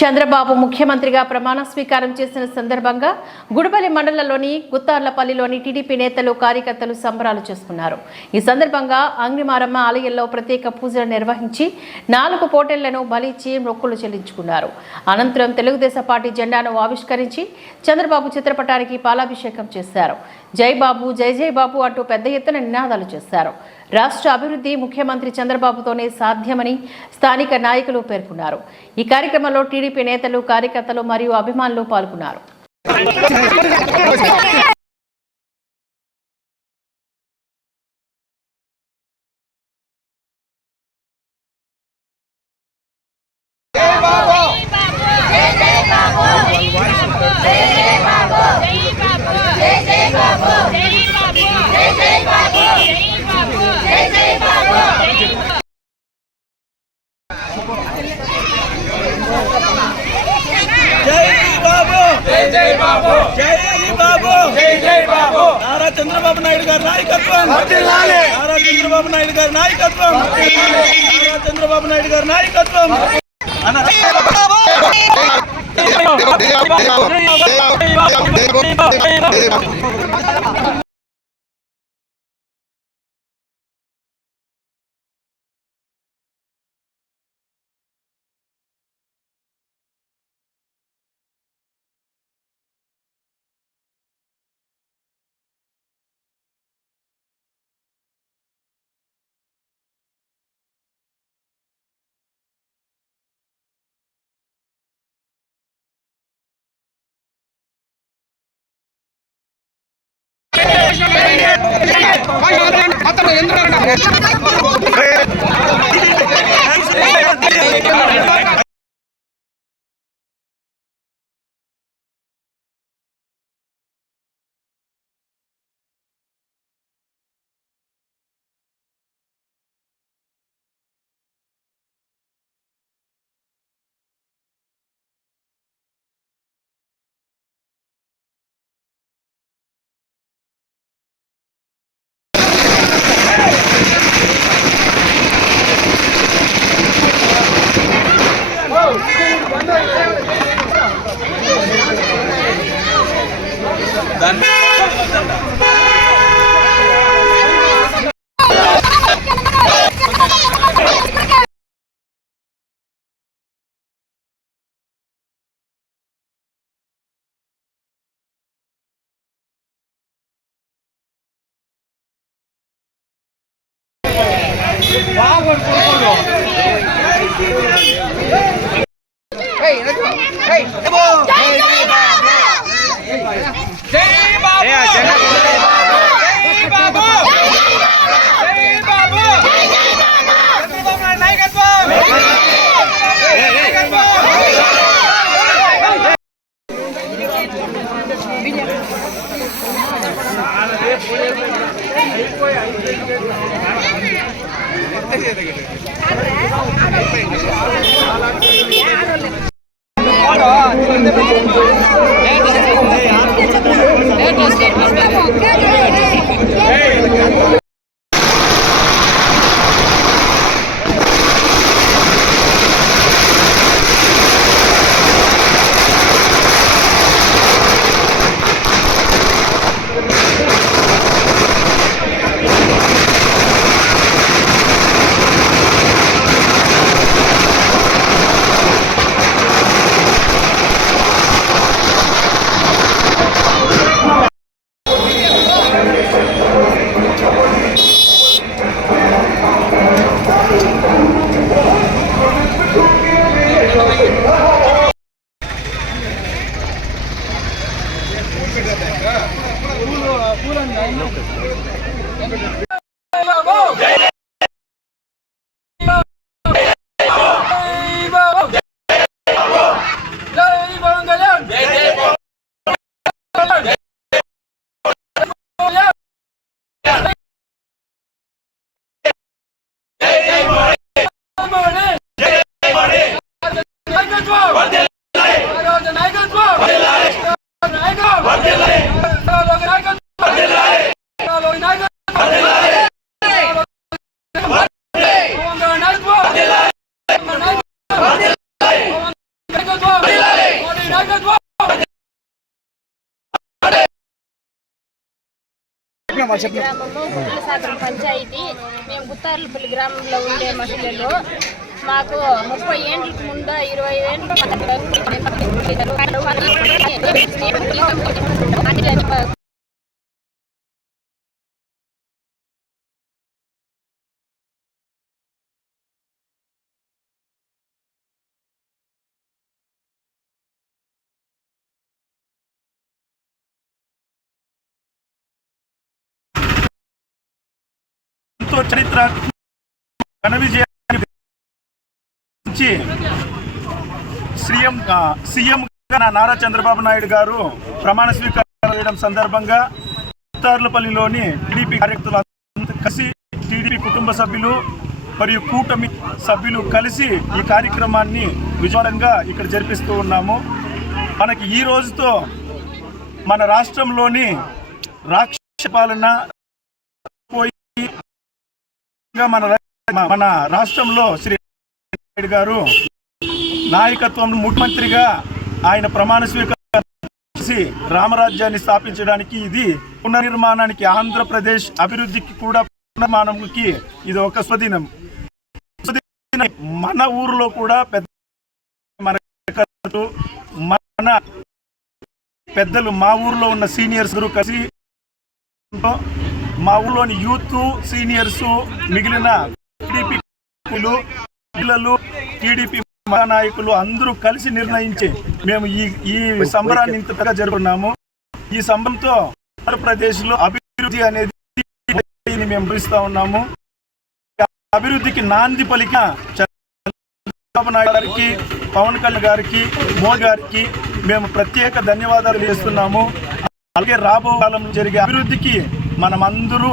చంద్రబాబు ముఖ్యమంత్రిగా ప్రమాణ స్వీకారం చేసిన సందర్భంగా గుడిపల్లి మండలంలోని గుత్తార్లపల్లిలోని టీడీపీ నేతలు కార్యకర్తలు సంబరాలు చేసుకున్నారు. ఈ సందర్భంగా అంగ్రిమారమ్మ ఆలయంలో ప్రత్యేక పూజలు నిర్వహించి 4 పోటెళ్లను బలిచ్చి మొక్కులు చెల్లించుకున్నారు. అనంతరం తెలుగుదేశం పార్టీ జెండాను ఆవిష్కరించి చంద్రబాబు చిత్రపటానికి పాలాభిషేకం చేశారు. జై బాబు, జై జై బాబు అంటూ పెద్ద ఎత్తున నినాదాలు చేశారు. రాష్ట్ర అభివృద్ధి ముఖ్యమంత్రి చంద్రబాబుతోనే సాధ్యమని స్థానిక నాయకులు పేర్కొన్నారు. ఈ కార్యక్రమంలో టీడీపీ నేతలు, కార్యకర్తలు మరియు అభిమానులు పాల్గొన్నారు. నారా చంద్రబాబు నాయుడు గారి నాయకత్వం, నారా చంద్రబాబు నాయుడు గారి నాయకత్వం, నారా చంద్రబాబు నాయుడు గారి నాయకత్వం. గ్రామము గుడ్లసాగరం పంచాయతీ. మేము గుత్తార్లపల్లి గ్రామంలో ఉండే మహిళలు. మాకు 30 ఏళ్ళకి ముందు 20 ఏళ్ళు చరిత్ర ఘన విజయాన్ని సీఎం నారా చంద్రబాబు నాయుడు గారు ప్రమాణ స్వీకారం చేయడం సందర్భంగా గుత్తార్లపల్లిలోని టీడీపీ కార్యకర్తలు కలిసి టీడీపీ కుటుంబ సభ్యులు మరియు కూటమి సభ్యులు కలిసి ఈ కార్యక్రమాన్ని విజయవంతంగా ఇక్కడ జరిపిస్తూ ఉన్నాము. మనకి ఈ రోజుతో మన రాష్ట్రంలోని రాక్షస పాలన మన రాష్ట్రంలో శ్రీ నాయుడు గారు నాయకత్వంలో ముఖ్యమంత్రిగా ఆయన ప్రమాణ స్వీకారం చేసి రామరాజ్యాన్ని స్థాపించడానికి, ఇది పునర్నిర్మాణానికి, ఆంధ్రప్రదేశ్ అభివృద్ధికి కూడా పునర్నిర్మాణానికి ఇది ఒక స్వదినం. మన ఊరిలో కూడా మన పెద్దలు, మా ఊర్లో ఉన్న సీనియర్స్ కలిసి, మా ఊళ్ళోని యూత్, సీనియర్స్, మిగిలిన టీడీపీ పిల్లలు, టీడీపీ నాయకులు అందరూ కలిసి నిర్ణయించి మేము ఈ సంబరాన్ని ఇంతగా జరుపుకున్నాము. ఈ సంబరంతో ఆంధ్రప్రదేశ్లో అభివృద్ధి అనేది మేము భావిస్తూ ఉన్నాము. అభివృద్ధికి నాంది పలికిన చంద్రబాబు నాయుడు గారికి, పవన్ కళ్యాణ్ గారికి, మోదీ గారికి మేము ప్రత్యేక ధన్యవాదాలు చేస్తున్నాము. అలాగే రాబో కాలంలో జరిగే అభివృద్ధికి మనమందరూ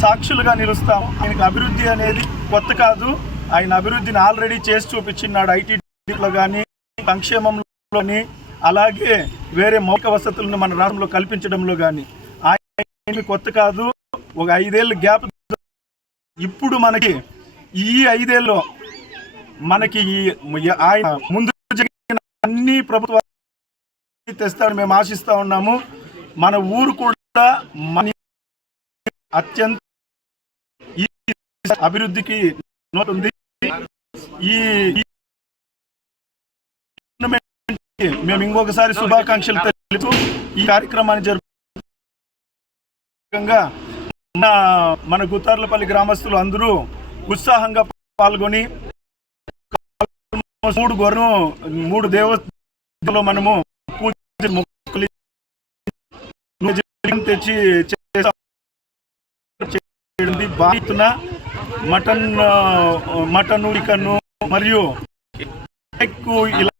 సాక్షులుగా నిలుస్తాము. ఆయనకు అభివృద్ధి అనేది కొత్త కాదు. ఆయన అభివృద్ధిని ఆల్రెడీ చేసి చూపించినాడు. ఐటీలో కానీ, సంక్షేమంలోని, అలాగే వేరే మౌలిక వసతులను మన రాష్ట్రంలో కల్పించడంలో కానీ ఆయన కొత్త కాదు. ఒక 5 ఏళ్ళ గ్యాప్. ఇప్పుడు మనకి ఈ 5 ఏళ్ళలో మనకి ఆయన ముందు జరిగిన అన్ని ప్రభుత్వాలు తెస్తాడని మేము ఆశిస్తూ ఉన్నాము. మన ఊరు కూడా మన అత్యంత అభివృద్ధికి నోటుంది. మేము ఇంకొకసారి శుభాకాంక్షలు తెలుపుతూ ఈ కార్యక్రమాన్ని జరుపుగా మన గుత్తార్లపల్లి గ్రామస్తులు అందరూ ఉత్సాహంగా పాల్గొని 3 దేవతలో మనము పూజ మొక్కులు తెచ్చి బాగుతున్న మటన్ చికెన్ మరియు ఇలా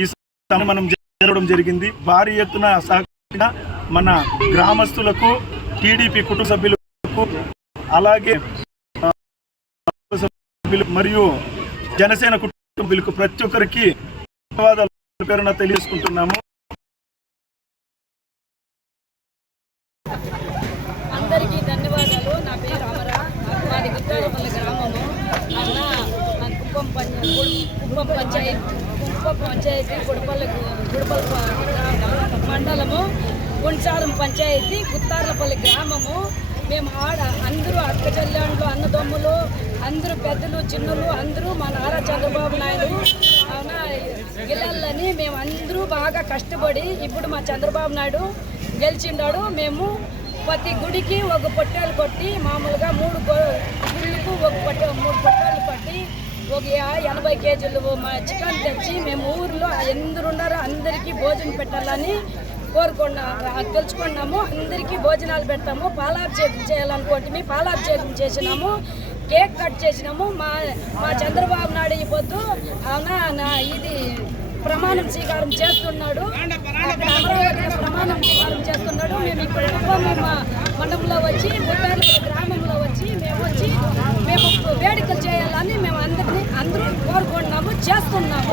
ఈ మనం జరగడం జరిగింది. భారీ ఎత్తున సహకరించిన మన గ్రామస్తులకు, టీడీపీ కుటుంబ సభ్యులకు, అలాగే మరియు జనసేన కుటుంబ సభ్యులకు ప్రతి ఒక్కరికి ధన్యవాదాలు పేరున తెలియజేసుకుంటున్నాము. అందరికీ ధన్యవాదాలు. నా పేరు అమరా, మాది గుత్తారపల్లి గ్రామము. కుప్పం పంచాయతీ గుడపల్లి మండలము, గుండ్సారం పంచాయతీ, గుత్తార్లపల్లి గ్రామము. మేము అందరూ అక్క చెల్లెళ్ళు, అన్నదమ్ములు అందరూ, పెద్దలు చిన్నలు అందరూ మా నారా చంద్రబాబు నాయుడు గెలాలని మేము అందరూ బాగా కష్టపడి ఇప్పుడు మా చంద్రబాబు నాయుడు గెలిచిండాడు. మేము ప్రతి గుడికి ఒక పొట్టాలు కొట్టి, మామూలుగా 3 గుళ్ళకు ఒక 3 పొట్టాలు కొట్టి ఒక 80 కేజీలు చికెన్ తెచ్చి మేము ఊరిలో ఎందరున్నారో అందరికీ భోజనం పెట్టాలని తెలుసుకున్నాము. అందరికీ భోజనాలు పెడతాము. పాలాభిషేకం చేయాలనుకుంటే పాలాభిషేకం చేసినాము. కేక్ కట్ చేసినాము. మా చంద్రబాబు నాయుడు ఈ పొద్దు ఇది ప్రమాణం స్వీకారం చేస్తున్నాడు. అక్కడ అమరావతిలో ప్రమాణం స్వీకారం చేస్తున్నాడు. మేము ఇక్కడ మండలంలో వచ్చి, గుత్తార్లపల్లి గ్రామంలో వచ్చి మేము వేడుకలు చేయాలని మేము అందరూ కోరుకుంటున్నాము, చేస్తున్నాము.